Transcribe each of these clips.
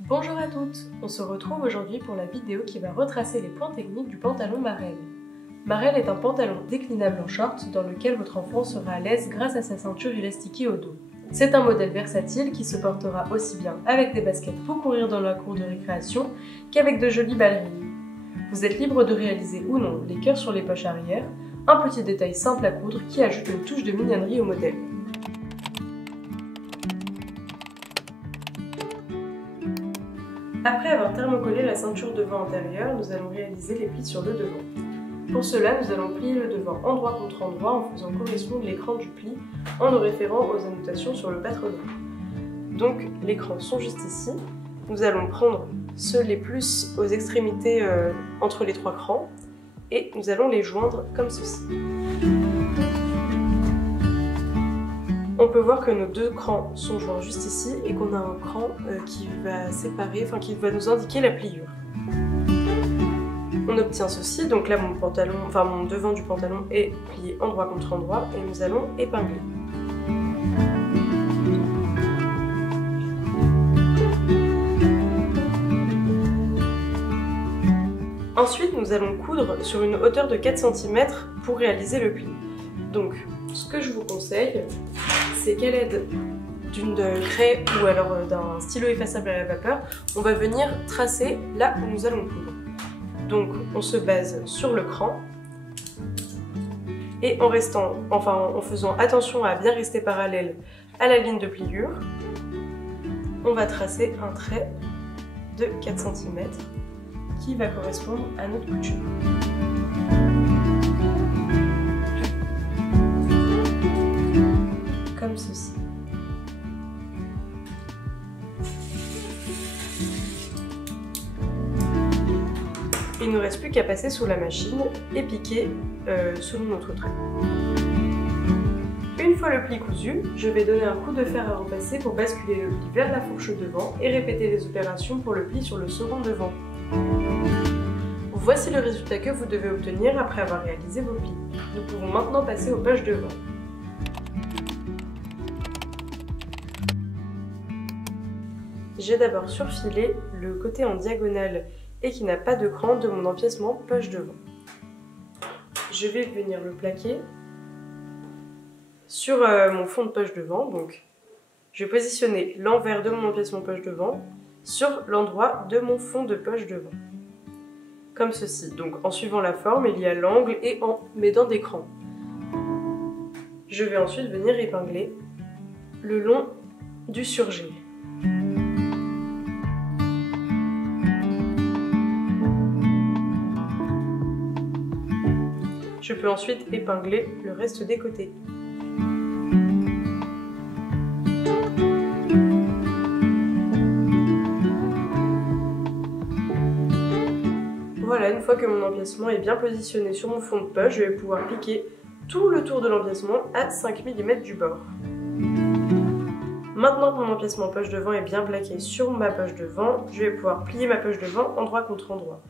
Bonjour à toutes, on se retrouve aujourd'hui pour la vidéo qui va retracer les points techniques du pantalon Marelle. Marelle est un pantalon déclinable en short dans lequel votre enfant sera à l'aise grâce à sa ceinture élastiquée au dos. C'est un modèle versatile qui se portera aussi bien avec des baskets pour courir dans la cour de récréation qu'avec de jolies ballerines. Vous êtes libre de réaliser ou non les cœurs sur les poches arrière, un petit détail simple à coudre qui ajoute une touche de mignonnerie au modèle. Après avoir thermocollé la ceinture devant antérieure, nous allons réaliser les plis sur le devant. Pour cela, nous allons plier le devant endroit contre endroit en faisant correspondre l'écran du pli en nous référant aux annotations sur le patronnet. Donc, l'écran sont juste ici. Nous allons prendre ceux les plus aux extrémités entre les trois crans et nous allons les joindre comme ceci. On peut voir que nos deux crans sont joints juste ici et qu'on a un cran qui va séparer, qui va nous indiquer la pliure. On obtient ceci, donc là mon devant du pantalon est plié endroit contre endroit et nous allons épingler. Ensuite, nous allons coudre sur une hauteur de 4 cm pour réaliser le pli. Donc, ce que je vous conseille, c'est qu'à l'aide d'une craie ou alors d'un stylo effaçable à la vapeur, on va venir tracer là où nous allons coudre. Donc, on se base sur le cran et en faisant attention à bien rester parallèle à la ligne de pliure, on va tracer un trait de 4 cm qui va correspondre à notre couture. Comme ceci. Il ne nous reste plus qu'à passer sous la machine et piquer selon notre trait. Une fois le pli cousu, je vais donner un coup de fer à repasser pour basculer le pli vers la fourche devant et répéter les opérations pour le pli sur le second devant. Voici le résultat que vous devez obtenir après avoir réalisé vos plis. Nous pouvons maintenant passer aux poches devant. J'ai d'abord surfilé le côté en diagonale et qui n'a pas de cran de mon empiècement poche devant. Je vais venir le plaquer sur mon fond de poche devant. Donc, je vais positionner l'envers de mon empiècement poche devant sur l'endroit de mon fond de poche devant. Comme ceci. Donc, en suivant la forme, il y a l'angle et en m'aidant des crans. Je vais ensuite venir épingler le long du surjet. Je peux ensuite épingler le reste des côtés. Voilà, une fois que mon empiècement est bien positionné sur mon fond de poche, je vais pouvoir piquer tout le tour de l'empiècement à 5 mm du bord. Maintenant que mon empiècement poche devant est bien plaqué sur ma poche devant, je vais pouvoir plier ma poche devant endroit contre endroit.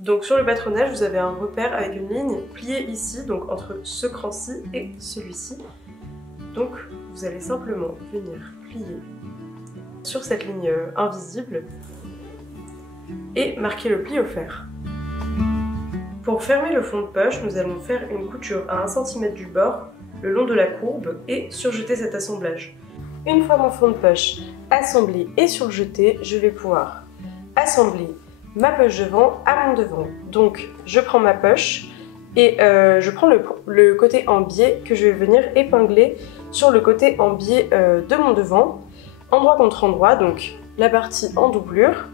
Donc sur le patronnage, vous avez un repère avec une ligne pliée ici, donc entre ce cran-ci et celui-ci. Donc vous allez simplement venir plier sur cette ligne invisible et marquer le pli au fer. Pour fermer le fond de poche, nous allons faire une couture à 1 cm du bord le long de la courbe et surjeter cet assemblage. Une fois mon fond de poche assemblé et surjeté, je vais pouvoir assembler ma poche devant à mon devant. Donc je prends ma poche et je prends le côté en biais que je vais venir épingler sur le côté en biais de mon devant, endroit contre endroit, donc la partie en doublure.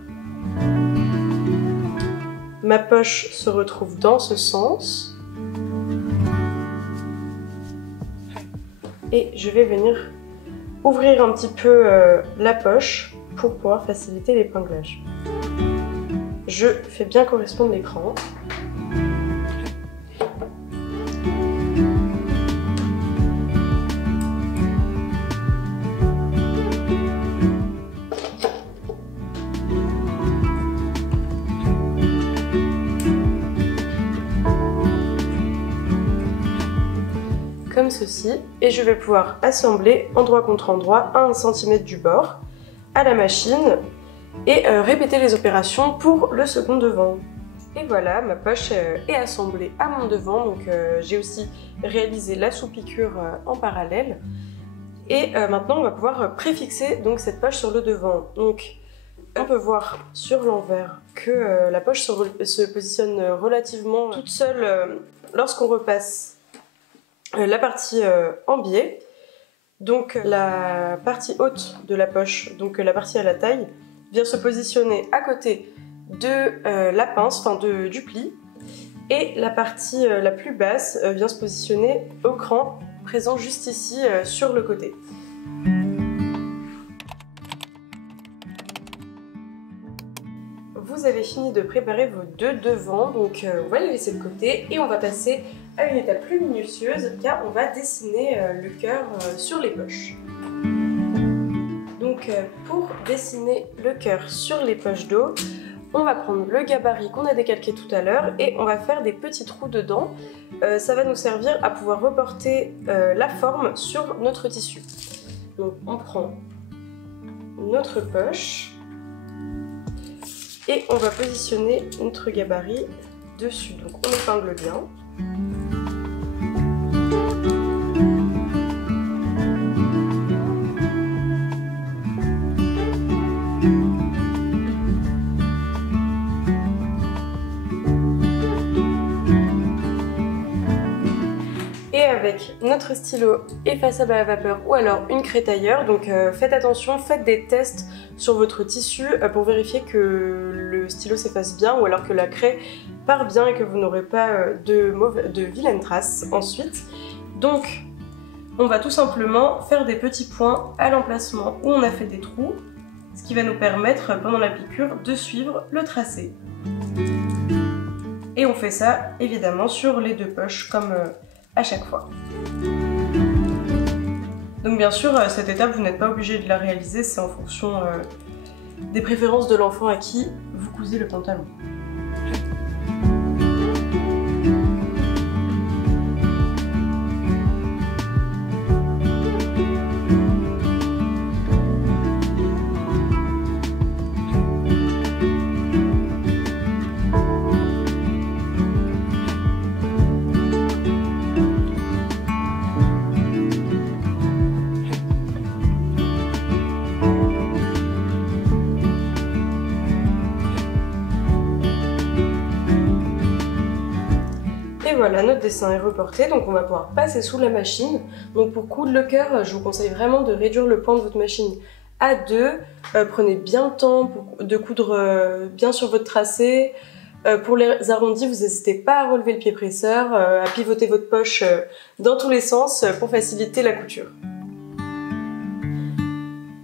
Ma poche se retrouve dans ce sens et je vais venir ouvrir un petit peu la poche pour pouvoir faciliter l'épinglage. Je fais bien correspondre l'écran. Comme ceci, et je vais pouvoir assembler endroit contre endroit à 1 cm du bord à la machine et répéter les opérations pour le second devant. Et voilà, ma poche est assemblée à mon devant, donc j'ai aussi réalisé la sous-piqûre en parallèle. Et maintenant on va pouvoir préfixer donc cette poche sur le devant. Donc on peut voir sur l'envers que la poche se positionne relativement toute seule lorsqu'on repasse la partie en biais. Donc la partie haute de la poche, donc la partie à la taille, vient se positionner à côté de la pince, enfin du pli, et la partie la plus basse vient se positionner au cran présent juste ici sur le côté. Vous avez fini de préparer vos deux devants, donc on va les laisser de côté et on va passer à une étape plus minutieuse car on va dessiner le cœur sur les poches. Donc pour dessiner le cœur sur les poches dos, on va prendre le gabarit qu'on a décalqué tout à l'heure et on va faire des petits trous dedans. Ça va nous servir à pouvoir reporter la forme sur notre tissu. Donc on prend notre poche et on va positionner notre gabarit dessus. Donc on épingle bien. Et avec notre stylo effaçable à la vapeur ou alors une craie tailleur, donc faites attention, faites des tests sur votre tissu pour vérifier que le stylo s'efface bien ou alors que la craie part bien et que vous n'aurez pas de vilaines traces ensuite. Donc on va tout simplement faire des petits points à l'emplacement où on a fait des trous, ce qui va nous permettre pendant la piqûre de suivre le tracé. Et on fait ça évidemment sur les deux poches comme à chaque fois. Donc bien sûr, cette étape, vous n'êtes pas obligé de la réaliser, c'est en fonction des préférences de l'enfant à qui vous cousez le pantalon. Et voilà, notre dessin est reporté, donc on va pouvoir passer sous la machine. Donc pour coudre le cœur, je vous conseille vraiment de réduire le pan de votre machine à 2. Prenez bien le temps de coudre bien sur votre tracé. Pour les arrondis, vous n'hésitez pas à relever le pied presseur, à pivoter votre poche dans tous les sens pour faciliter la couture.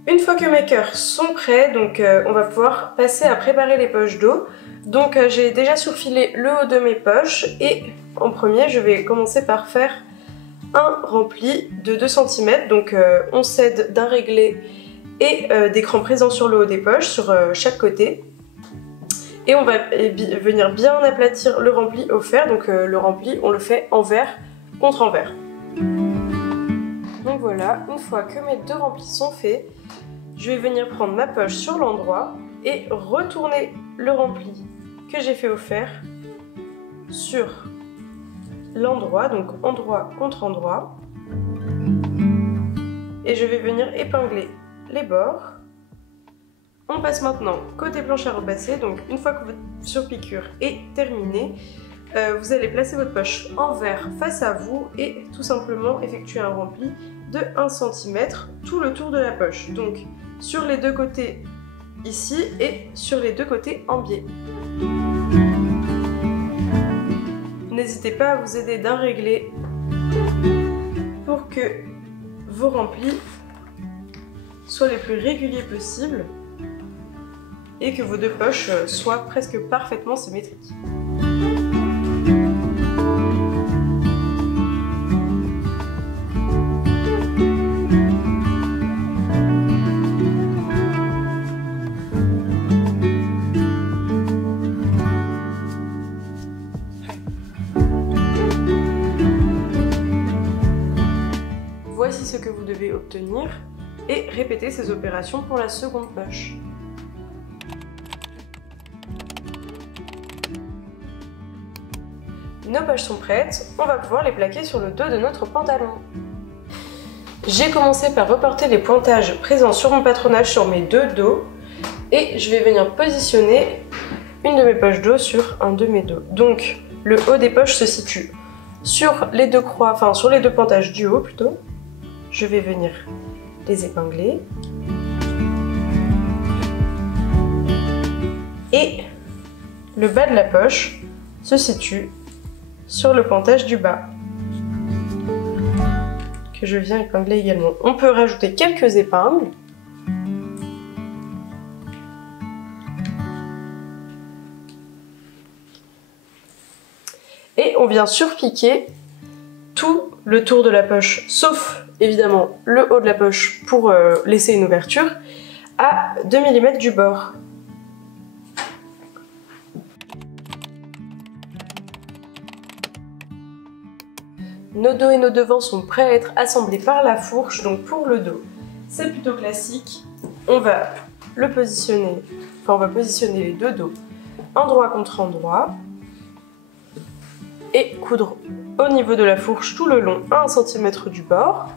Une fois que mes cœurs sont prêts, donc on va pouvoir passer à préparer les poches dos. Donc j'ai déjà surfilé le haut de mes poches et en premier je vais commencer par faire un rempli de 2 cm. Donc on s'aide d'un réglé et des crans présents sur le haut des poches sur chaque côté. Et on va venir bien aplatir le rempli au fer. Donc le rempli on le fait envers contre envers. Donc voilà, une fois que mes 2 remplis sont faits, je vais venir prendre ma poche sur l'endroit et retourner le rempli que j'ai fait au fer sur l'endroit, donc endroit contre endroit. Et je vais venir épingler les bords. On passe maintenant côté planche à repasser, donc une fois que votre surpiqûre est terminée, vous allez placer votre poche envers face à vous et tout simplement effectuer un rempli de 1 cm tout le tour de la poche. Donc sur les deux côtés ici et sur les deux côtés en biais. N'hésitez pas à vous aider d'un réglé pour que vos remplis soient les plus réguliers possibles et que vos deux poches soient presque parfaitement symétriques. Voici ce que vous devez obtenir et répétez ces opérations pour la seconde poche. Nos poches sont prêtes, on va pouvoir les plaquer sur le dos de notre pantalon. J'ai commencé par reporter les pointages présents sur mon patronage sur mes deux dos et je vais venir positionner une de mes poches dos sur un de mes dos. Donc le haut des poches se situe sur les deux croix, enfin sur les deux pointages du haut plutôt. Je vais venir les épingler. Et le bas de la poche se situe sur le pointage du bas, que je viens épingler également. On peut rajouter quelques épingles. Et on vient surpiquer tout le tour de la poche, sauf évidemment le haut de la poche pour laisser une ouverture, à 2 mm du bord. Nos dos et nos devants sont prêts à être assemblés par la fourche, donc pour le dos, c'est plutôt classique. On va le positionner, enfin on va positionner les deux dos endroit contre endroit et coudre au niveau de la fourche tout le long à 1 cm du bord.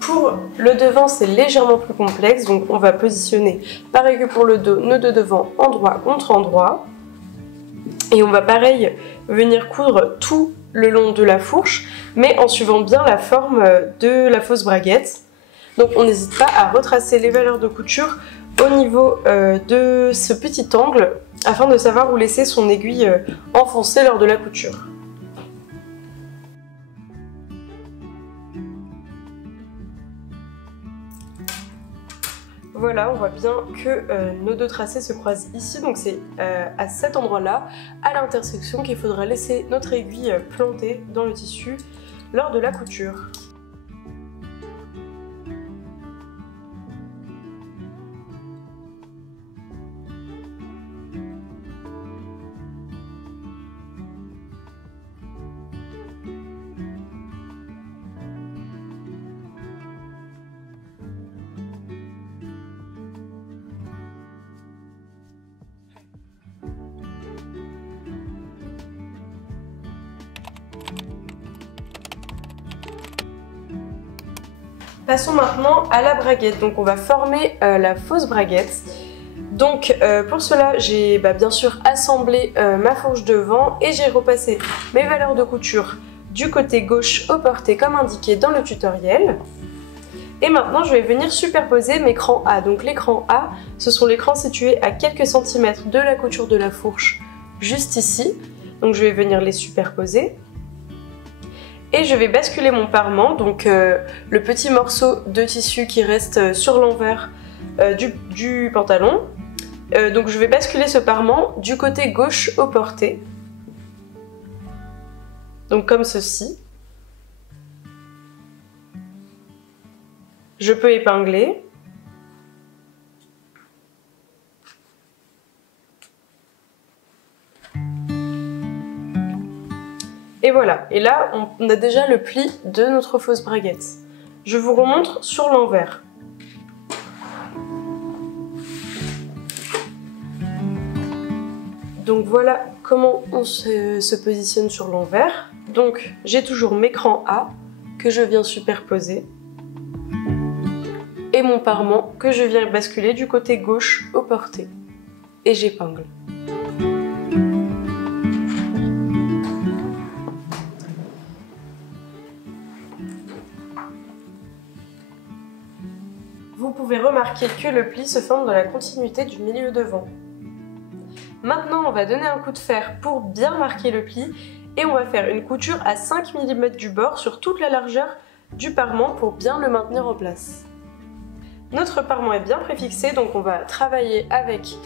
Pour le devant, c'est légèrement plus complexe, donc on va positionner, pareil que pour le dos, nos deux devants endroit contre endroit. Et on va pareil venir coudre tout le long de la fourche, mais en suivant bien la forme de la fausse braguette. Donc on n'hésite pas à retracer les valeurs de couture au niveau de ce petit angle, afin de savoir où laisser son aiguille enfoncée lors de la couture. Voilà, on voit bien que nos deux tracés se croisent ici, donc c'est à cet endroit-là, à l'intersection, qu'il faudra laisser notre aiguille plantée dans le tissu lors de la couture. Passons maintenant à la braguette. Donc on va former la fausse braguette. Donc pour cela, j'ai bien sûr assemblé ma fourche devant et j'ai repassé mes valeurs de couture du côté gauche au porté comme indiqué dans le tutoriel. Et maintenant, je vais venir superposer mes crans A. Donc les crans A, ce sont les crans situés à quelques centimètres de la couture de la fourche, juste ici. Donc je vais venir les superposer. Et je vais basculer mon parement, donc le petit morceau de tissu qui reste sur l'envers du pantalon. Donc je vais basculer ce parement du côté gauche au porté. Donc comme ceci. Je peux épingler. Et voilà, et là on a déjà le pli de notre fausse braguette. Je vous remontre sur l'envers. Donc voilà comment on se positionne sur l'envers. Donc j'ai toujours mes crans A que je viens superposer et mon parement que je viens basculer du côté gauche au porté. Et j'épingle. Vous pouvez remarquer que le pli se forme dans la continuité du milieu devant. Maintenant, on va donner un coup de fer pour bien marquer le pli et on va faire une couture à 5 mm du bord sur toute la largeur du parement pour bien le maintenir en place. Notre parement est bien préfixé, donc on va travailler avec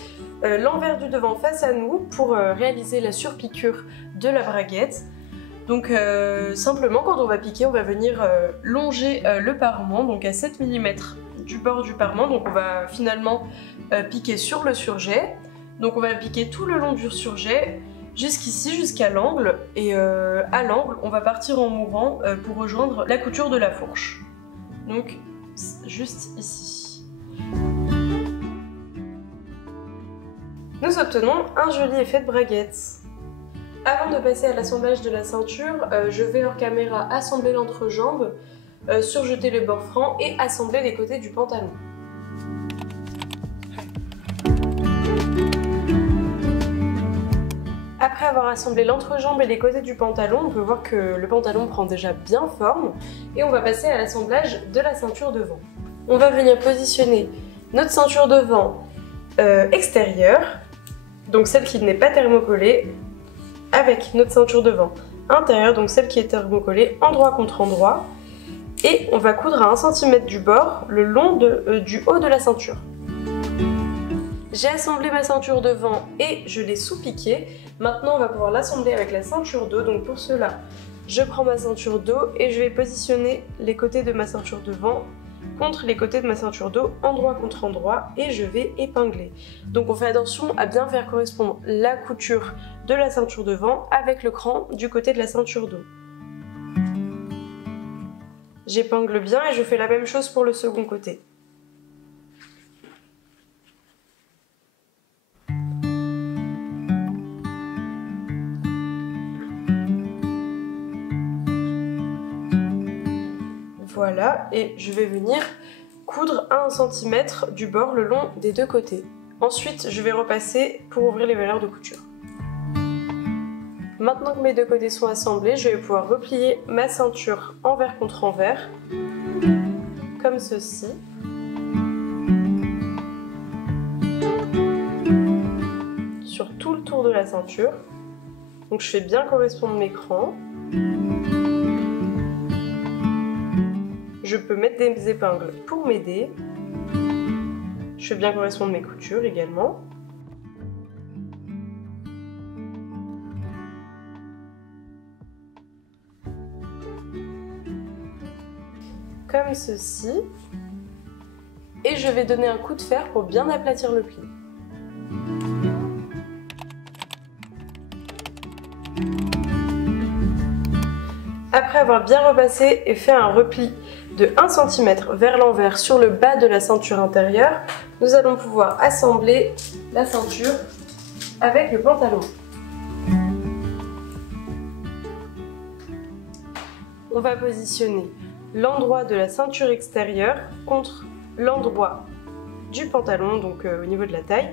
l'envers du devant face à nous pour réaliser la surpiqûre de la braguette. Donc simplement, quand on va piquer, on va venir longer le parement, donc à 7 mm du bord du parement. Donc on va finalement piquer sur le surjet. Donc on va piquer tout le long du surjet jusqu'ici, jusqu'à l'angle. Et à l'angle, on va partir en mourant pour rejoindre la couture de la fourche. Donc juste ici. Nous obtenons un joli effet de braguette. Avant de passer à l'assemblage de la ceinture, je vais hors caméra assembler l'entrejambe, surjeter le bord franc et assembler les côtés du pantalon. Après avoir assemblé l'entrejambe et les côtés du pantalon, on peut voir que le pantalon prend déjà bien forme et on va passer à l'assemblage de la ceinture devant. On va venir positionner notre ceinture devant extérieure, donc celle qui n'est pas thermocollée, avec notre ceinture devant intérieure, donc celle qui est thermocollée endroit contre endroit, et on va coudre à 1 cm du bord le long du haut de la ceinture. J'ai assemblé ma ceinture devant et je l'ai sous-piquée. Maintenant on va pouvoir l'assembler avec la ceinture dos, donc pour cela je prends ma ceinture dos et je vais positionner les côtés de ma ceinture devant contre les côtés de ma ceinture dos, endroit contre endroit, et je vais épingler. Donc on fait attention à bien faire correspondre la couture de la ceinture devant avec le cran du côté de la ceinture dos. J'épingle bien et je fais la même chose pour le second côté. Voilà, et je vais venir coudre à 1 cm du bord le long des deux côtés. Ensuite, je vais repasser pour ouvrir les valeurs de couture. Maintenant que mes deux côtés sont assemblés, je vais pouvoir replier ma ceinture envers contre envers, comme ceci. Sur tout le tour de la ceinture. Donc je fais bien correspondre mes crans. Je peux mettre des épingles pour m'aider. Je fais bien correspondre mes coutures également. Comme ceci. Et je vais donner un coup de fer pour bien aplatir le pli. Après avoir bien repassé et fait un repli de 1 cm vers l'envers sur le bas de la ceinture intérieure, nous allons pouvoir assembler la ceinture avec le pantalon. On va positionner l'endroit de la ceinture extérieure contre l'endroit du pantalon, donc au niveau de la taille,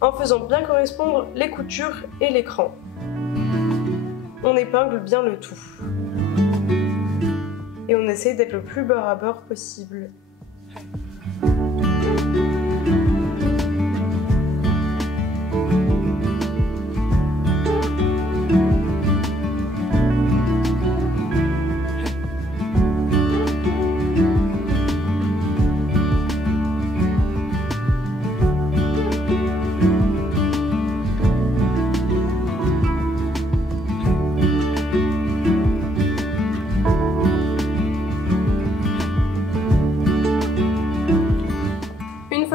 en faisant bien correspondre les coutures et l'écran. On épingle bien le tout. Et on essaie d'être le plus bord à bord possible.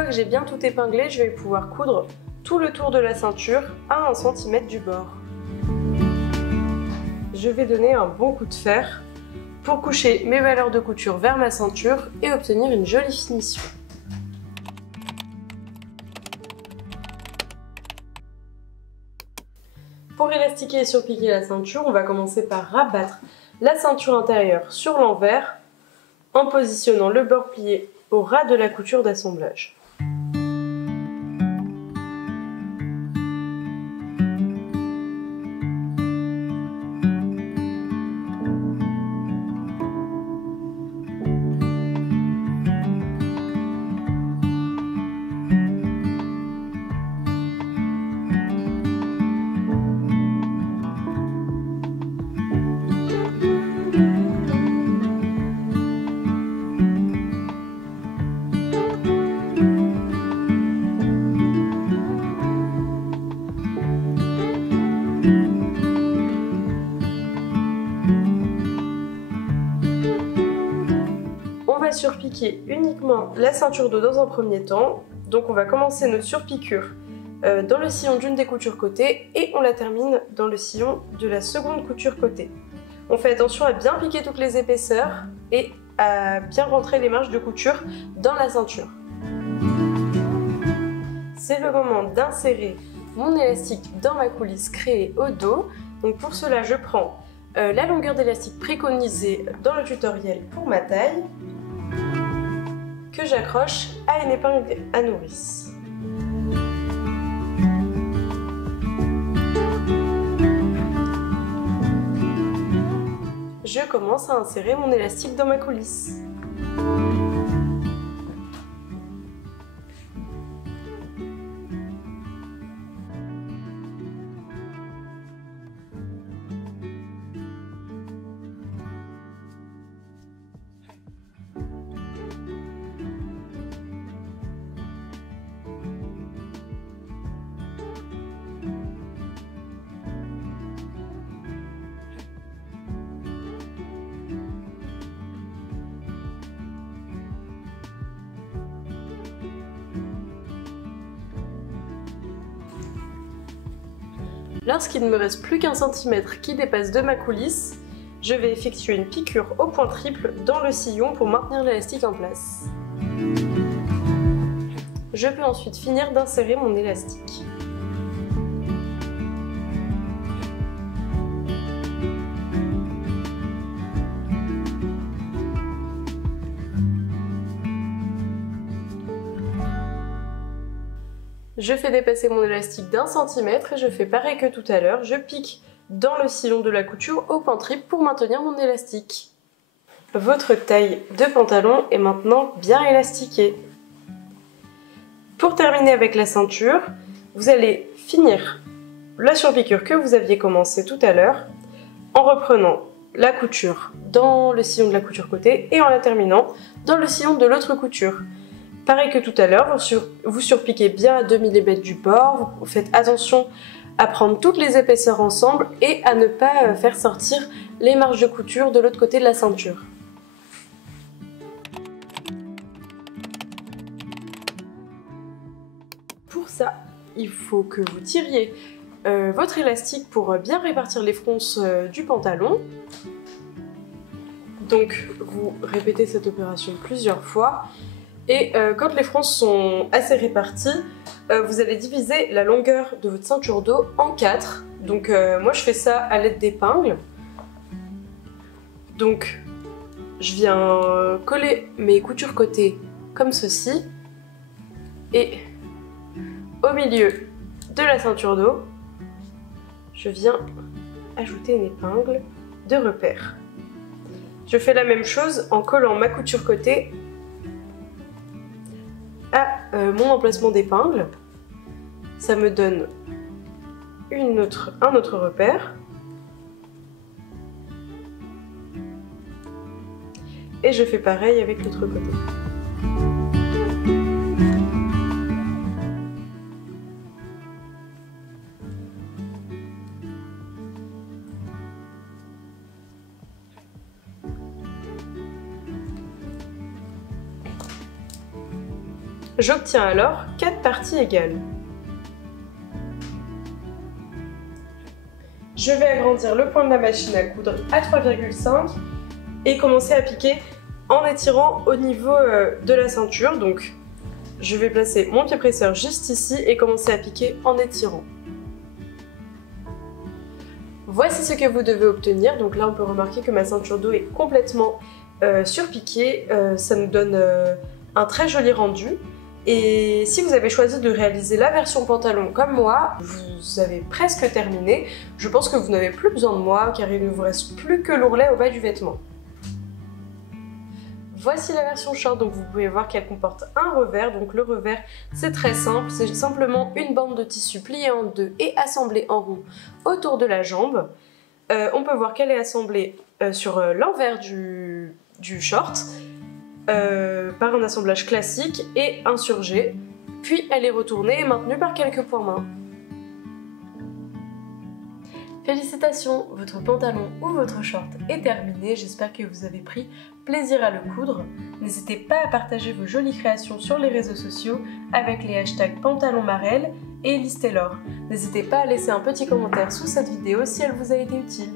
J'ai bien tout épinglé, je vais pouvoir coudre tout le tour de la ceinture à 1 cm du bord. Je vais donner un bon coup de fer pour coucher mes valeurs de couture vers ma ceinture et obtenir une jolie finition. Pour élastiquer et surpiquer la ceinture, on va commencer par rabattre la ceinture intérieure sur l'envers en positionnant le bord plié au ras de la couture d'assemblage. Surpiquer uniquement la ceinture dos dans un premier temps. Donc on va commencer notre surpiqûre dans le sillon d'une des coutures côté et on la termine dans le sillon de la seconde couture côté. On fait attention à bien piquer toutes les épaisseurs et à bien rentrer les marges de couture dans la ceinture. C'est le moment d'insérer mon élastique dans ma coulisse créée au dos. Donc pour cela, je prends la longueur d'élastique préconisée dans le tutoriel pour ma taille, que j'accroche à une épingle à nourrice. Je commence à insérer mon élastique dans ma coulisse. Lorsqu'il ne me reste plus qu'un centimètre qui dépasse de ma coulisse, je vais effectuer une piqûre au point triple dans le sillon pour maintenir l'élastique en place. Je peux ensuite finir d'insérer mon élastique. Je fais dépasser mon élastique d'1 centimètre et je fais pareil que tout à l'heure, je pique dans le sillon de la couture au point triple pour maintenir mon élastique. Votre taille de pantalon est maintenant bien élastiquée. Pour terminer avec la ceinture, vous allez finir la surpiqûre que vous aviez commencé tout à l'heure en reprenant la couture dans le sillon de la couture côté et en la terminant dans le sillon de l'autre couture. Pareil que tout à l'heure, vous surpiquez bien à 2 mm du bord, vous faites attention à prendre toutes les épaisseurs ensemble et à ne pas faire sortir les marges de couture de l'autre côté de la ceinture. Pour ça, il faut que vous tiriez votre élastique pour bien répartir les fronces du pantalon. Donc vous répétez cette opération plusieurs fois. Et quand les fronces sont assez réparties, vous allez diviser la longueur de votre ceinture dos en 4. Donc moi je fais ça à l'aide d'épingles. Donc je viens coller mes coutures côté comme ceci. Et au milieu de la ceinture dos, je viens ajouter une épingle de repère. Je fais la même chose en collant ma couture côté à mon emplacement d'épingle. Ça me donne un autre repère. Et je fais pareil avec l'autre côté. J'obtiens alors 4 parties égales. Je vais agrandir le point de la machine à coudre à 3,5 et commencer à piquer en étirant au niveau de la ceinture. Donc je vais placer mon pied presseur juste ici et commencer à piquer en étirant. Voici ce que vous devez obtenir. Donc là on peut remarquer que ma ceinture dos est complètement surpiquée. Ça nous donne un très joli rendu. Et si vous avez choisi de réaliser la version pantalon comme moi, vous avez presque terminé. Je pense que vous n'avez plus besoin de moi car il ne vous reste plus que l'ourlet au bas du vêtement. Voici la version short, donc vous pouvez voir qu'elle comporte un revers. Donc le revers c'est très simple, c'est simplement une bande de tissu pliée en deux et assemblée en rond autour de la jambe. On peut voir qu'elle est assemblée sur l'envers du short. Par un assemblage classique et insurgé, puis elle est retournée et maintenue par quelques points mains. Félicitations, votre pantalon ou votre short est terminé, j'espère que vous avez pris plaisir à le coudre. N'hésitez pas à partager vos jolies créations sur les réseaux sociaux avec les hashtags pantalonmarelle et Elise Taylor. N'hésitez pas à laisser un petit commentaire sous cette vidéo si elle vous a été utile.